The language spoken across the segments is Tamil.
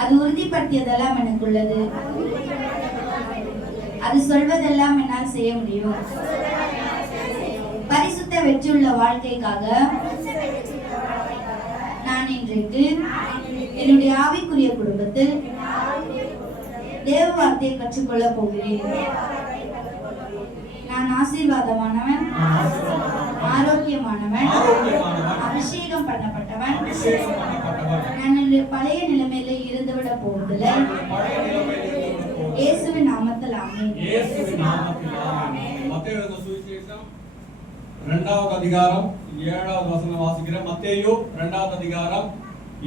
அது உறுதிப்படுத்தியதெல்லாம் எனக்குள்ளது. அது சொல்வதெல்லாம் என்னால் செய்ய முடியும். பரிசுத்த வெற்றியுள்ள வாழ்க்கைக்காக நான் இன்றைக்கு என்னுடைய ஆவிக்குரிய குடும்பத்தில் தேவ வார்த்தையை கற்றுக்கொள்ள போகிறேன். நான் ஆசீர்வாதமானவன், ஆரோக்கியமானவன், அபிஷேகம் பண்ணப்பட்டவன். நான் என்னுடைய பழைய நிலைமையில இருந்துவிட போவதில்லை. இயேசுவின் நாமத்தில் ஆமென். மத்தேயு எழுதின சுவிசேஷம் 2வது அதிகாரம் 7வது வசனம் வாசிக்கிறேன். மத்தேயு 2வது அதிகாரம்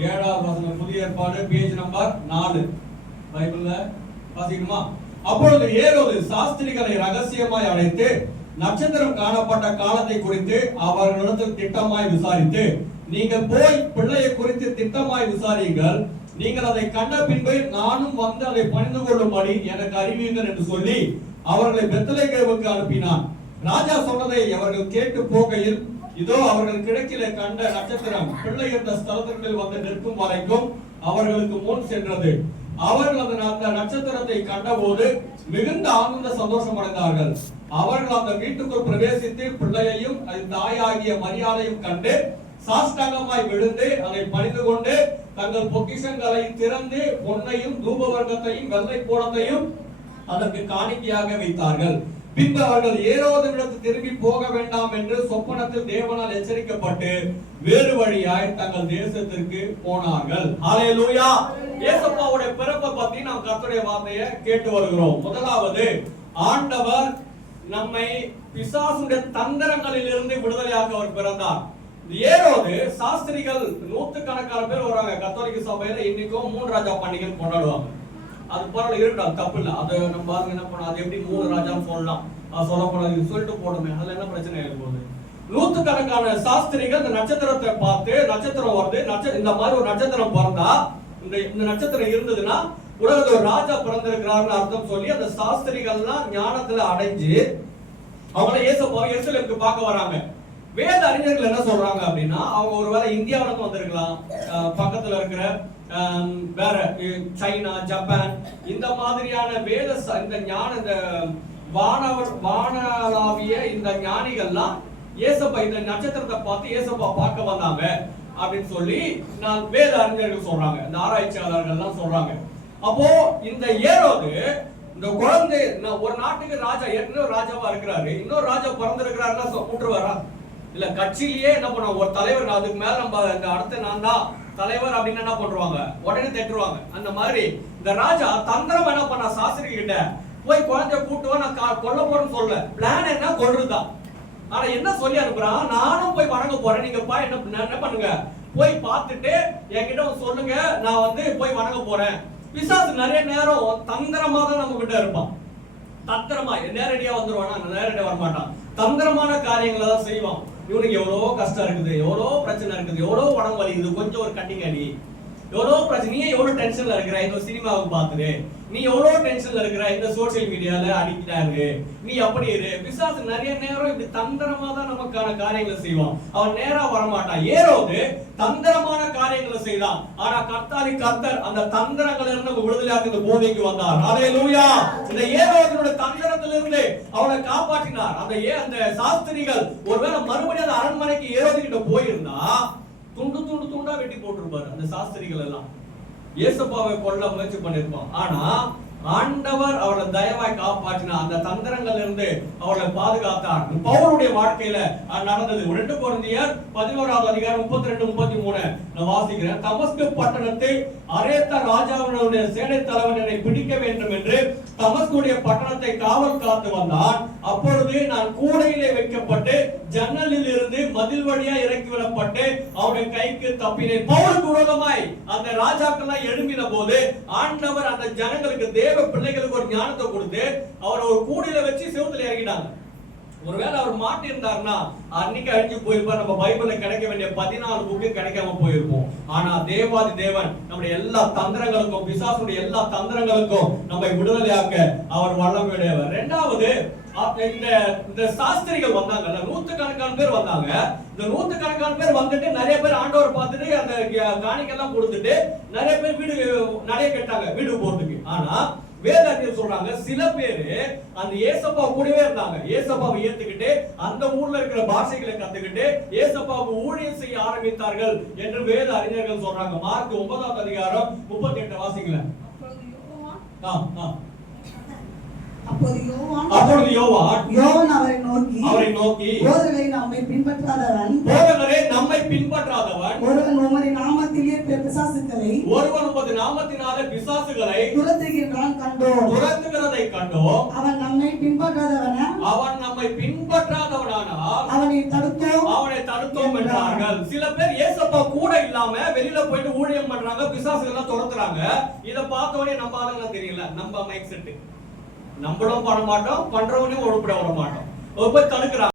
7வது வசனம், புதிய ஏற்பாடு, பேஜ் நம்பர் 4. பைபிள்ல வாசிக்கணுமா? அப்பொழுது ஏரோது சாஸ்திரிகளை ரகசியமாய் அழைத்து நட்சத்திரம் காணப்பட்ட காலத்தை குறித்து அவர்களிடத்தில் திட்டமாய் விசாரித்து, நீங்கள் போய் பிள்ளையை குறித்து திட்டமாய் விசாரியுங்கள், நீங்கள் அதை கண்ட பின்பு நானும் வந்து அதை பணிந்து கொள்ளும்படி எனக்கு அறிவியுங்கள் என்று சொல்லி அவர்களை பெத்லகேமுக்கு அனுப்பினான். ராஜா சொன்னதை அவர்கள் கேட்டு போகையில், இதோ அவர்கள் கிழக்கிலே கண்ட நட்சத்திரம் பிள்ளை இருந்த ஸ்தலத்திற்கு வந்து நிற்கும் வரைக்கும் அவர்களுக்கு முன் சென்றது. அவர்கள் அந்த நட்சத்திரத்தை கண்டபோது மிகுந்த ஆனந்த சந்தோஷம் அடைந்தார்கள். அவர்கள் அந்த வீட்டுக்குள் பிரவேசித்து பிள்ளையையும் அதன் தாயாகிய மரியாதையும் கண்டு சாஷ்டாங்கமாய் விழுந்து அதை பணிந்து கொண்டு தங்கள் பொக்கிஷங்களை திறந்து பொன்னையும் தூபவர்க்கத்தையும் வெள்ளை கோலத்தையும் அதற்கு காணிக்கையாக வைத்தார்கள். பின்பு அவர்கள் ஏரோதிடத்து திரும்பி போக வேண்டாம் என்று சொப்பனத்தில் தேவனால் எச்சரிக்கப்பட்டு வேறு வழியாய் தங்கள் தேசத்திற்கு போனார்கள். ஹல்லேலூயா! இயேசுவுடைய பிறப்பை பத்தி நாம் கர்த்தருடைய வார்த்தையை கேட்டு வருகிறோம். முதலாவது, ஆண்டவர் நம்மை பிசாசுடைய தந்திரங்களில் இருந்து விடுதலையாக்க அவர் பிறந்தார். ஏரோது சாஸ்திரிகள் நூற்றுக்கணக்கான பேர் வராங்க. கத்தோலிக்க சபையில இன்னைக்கும் 3 ராஜா பண்டிகை கொண்டாடுவாங்க. அது பரவாயில்ல, இருக்கட்டும், தப்பு இல்லை. அதை நம்ம பாருங்க என்ன பண்ண, அது எப்படி 3 ராஜான்னு சொல்லலாம், அது சொல்லக்கூடாது, சொல்லிட்டு போடுமே, அதுல என்ன பிரச்சனை இருக்கும்போது நூற்றுக்கணக்கான சாஸ்திரிகள் இந்த நட்சத்திரத்தை பார்த்து, நட்சத்திரம் வருது, இந்த மாதிரி ஒரு நட்சத்திரம் பிறந்தா, இந்த நட்சத்திரம் இருந்ததுன்னா உலகத்துல ஒரு ராஜா பிறந்திருக்கிறார்னு அர்த்தம் சொல்லி அந்த சாஸ்திரிகள்லாம் ஞானத்துல அடைஞ்சு அவங்கள இயேசுவை எருசலேமுக்கு பார்க்க வராங்க. வேத அறிஞர்கள் என்ன சொல்றாங்க அப்படின்னா, அவங்க ஒருவேளை இந்தியாவில வந்திருக்கலாம், பக்கத்துல இருக்கிற வேற சைனா, ஜப்பான், இந்த மாதிரியான வேத இந்த ஞான இந்த வானளாவிய இந்த ஞானிகள்லாம் இயேசுப்பா இந்த நட்சத்திரத்தை பார்த்து இயேசுப்பா பார்க்க வந்தாங்க அப்படின்னு சொல்லி நான் வேத அறிஞர்கள் சொல்றாங்க, இந்த ஆராய்ச்சியாளர்கள்லாம் சொல்றாங்க. அப்போ இந்த ஏரோது இந்த குழந்தை ஒரு நாட்டுக்கு ராஜா, ஏற்கனவே ராஜாவா இருக்கிறாரு, இன்னொரு ராஜா பிறந்திருக்கிறாருன்னா கூட்டுருவாரா? இல்ல, கட்சியிலேயே என்ன பண்ணுவாங்க, ஒரு தலைவர், அதுக்கு மேல நம்ம இந்த அடுத்த நான் தான் தலைவர் அப்படின்னு என்ன பண்றாங்க, உடனே தட்டுருவாங்க. அந்த மாதிரி இந்த ராஜா தந்திரம் என்ன பண்ண, சாஸ்திரி கிட்ட போய் குழந்தைய கூட்டுவா, நான் கொல்ல போறேன்னு சொல்ல, பிளான் என்ன, கொல்றதுதான். ஆனா என்ன சொல்லி அனுப்புறான், நானும் போய் வணங்க போறேன், நீங்க என்ன பண்ணுங்க, போய் பார்த்துட்டு என்கிட்ட சொல்லுங்க, நான் வந்து போய் வணங்க போறேன். பிசாசு நிறைய நேரம் தந்திரமா தான் நம்ம கிட்ட இருப்பான். தந்திரமா நேரடியா வந்துருவானா, நேரடியா வரமாட்டான், தந்திரமான காரியங்களை தான் செய்வான். இவனுக்கு எவ்வளோ கஷ்டம் இருக்குது, எவ்வளோ பிரச்சனை இருக்குது, எவ்வளோ உடம்பு வலிக்குது, கொஞ்சம் ஒரு கட்டிங் அடி, எவ்வளோ பிரச்சனை, நீ எவ்வளோ டென்ஷன்ல இருக்கிற இந்த சினிமாவுக்கு பார்த்துட்டு, நீ எவ்வளோ டென்ஷன்ல இருக்கிற இந்த சோசியல் மீடியால அடிக்கிறாரு, நீ அப்படி இரு. பிசாசு நிறைய நேரம் இப்படி தந்திரமா தான் நமக்கான காரியங்களை செய்வான். அவன் நேரா வரமாட்டான். ஏரோது தந்திரமான காரியங்களை செய்தான். ஆனா கர்த்தர் அந்த தந்திரங்களை இருந்து விடுதலையாக்க இந்த பூமிக்கு வந்தார். ஹல்லேலூயா! இந்த ஏரோதினுடைய தந்திரத்திலிருந்து அவனை காப்பாற்றினார். அந்த சாஸ்திரிகள் ஒருவேளை மறுபடியும் அந்த அரண்மனைக்கு ஏரோது கிட்ட போயிருந்தா துண்டு துண்டு துண்டா வெட்டி போட்டிருப்பாரு அந்த சாஸ்திரிகள் எல்லாம். இயேசுப்பாவை கொல்ல முயற்சி பண்ணிருப்பான். ஆனா ஆண்டவர் அவளை தயவாய் காப்பாற்றினார். அந்த தந்திரங்கள் இருந்து அவளை பாதுகாத்தார். பவுலுடைய வாழ்க்கையில நடந்தது. 2 கொரிந்தியர் 11வது அதிகாரம் 32, 33 நான் வாசிக்கிறேன். தமஸ்கு பட்டணத்தில் அரேத்தா ராஜாவினுடைய சேனை தலைவன் என்னை பிடிக்க வேண்டும் என்று தமஸ்குடைய பட்டணத்தை காவல் காத்து வந்தான். அப்பொழுது நான் கூடையிலே வைக்கப்பட்டு ஜன்னலில் இருந்து மதில் வழியா இறக்கி விடப்பட்டு அவருடைய கைக்கு தப்பினேன். பவுலுக்கு விரோதமாய் அந்த ராஜாக்கெல்லாம் எழும்பின போது ஆண்டவர் அந்த ஜனங்களுக்கு தேவ பிள்ளைகளுக்கு ஒரு ஞானத்தை கொடுத்து அவர் ஒரு கூடையில வச்சு செவுத்துல இறங்கிட்டாங்க. ஒருவேளை அவர் மாட்டி இருந்தாருன்னா அன்னைக்கு அழிஞ்சு போயிருப்பார். நம்ம பைபிள்ல கிடைக்க வேண்டிய 14 புக்கு கிடைக்காம போயிருப்போம். ஆனா தேவாதி தேவன் நம்முடைய எல்லா தந்திரங்களுக்கும், பிசாசுடைய எல்லா தந்திரங்களுக்கும் நம்மை விடுதலையாக்க அவர் வல்லமையுடையவர். 2வது, இந்த சாஸ்திரிகள் வந்தாங்கல்ல, நூத்துக்கணக்கான பேர் வந்தாங்க. இந்த நூத்துக்கணக்கான பேர் வந்துட்டு நிறைய பேர் ஆண்டவர் பார்த்துட்டு அந்த காணிக்கெல்லாம் கொடுத்துட்டு நிறைய பேர் வீடு நிறைய கேட்டாங்க வீடு போறதுக்கு. ஆனா வேதாந்தியம் சொல்றாங்க சில பேரு அந்த ஏசப்பா கூடவே இருந்தாங்க. ஏசப்பாவை ஏத்துக்கிட்டு அந்த ஊர்ல இருக்கிற பாஷைகளை கத்துக்கிட்டு ஏசப்பாவுக்கு ஊழியம் செய்ய ஆரம்பித்தார்கள் என்று வேத அறிஞர்கள் சொல்றாங்க. மார்க் 9ஆம் அதிகாரம் 38 வாசிக்கல. அப்பொழுது யோவான் அவரை நோக்கி போதகரே நம்மை பின்பற்றாதவன் ஒருவன் உமது நாமத்திலே பிசாசுகளை துரத்துகிறதை கண்டோம். அவன் நம்மை பின்பற்றாதவனானால் அவனை தடுத்தோம் என்றார்கள். சில பேர் ஏசப்பா கூட இல்லாம வெளியில போயிட்டு ஊழியம் பண்றாங்க, பிசாசுகள் துரத்துறாங்க. இத பார்த்தவனே நம்ம ஆளுங்க தெரியல, நம்ம மைக் செட் நம்மளும் பண்ண மாட்டோம், பண்றவனையும் ஒழுப்பட விட மாட்டோம். போய் தடுக்கிறாங்க.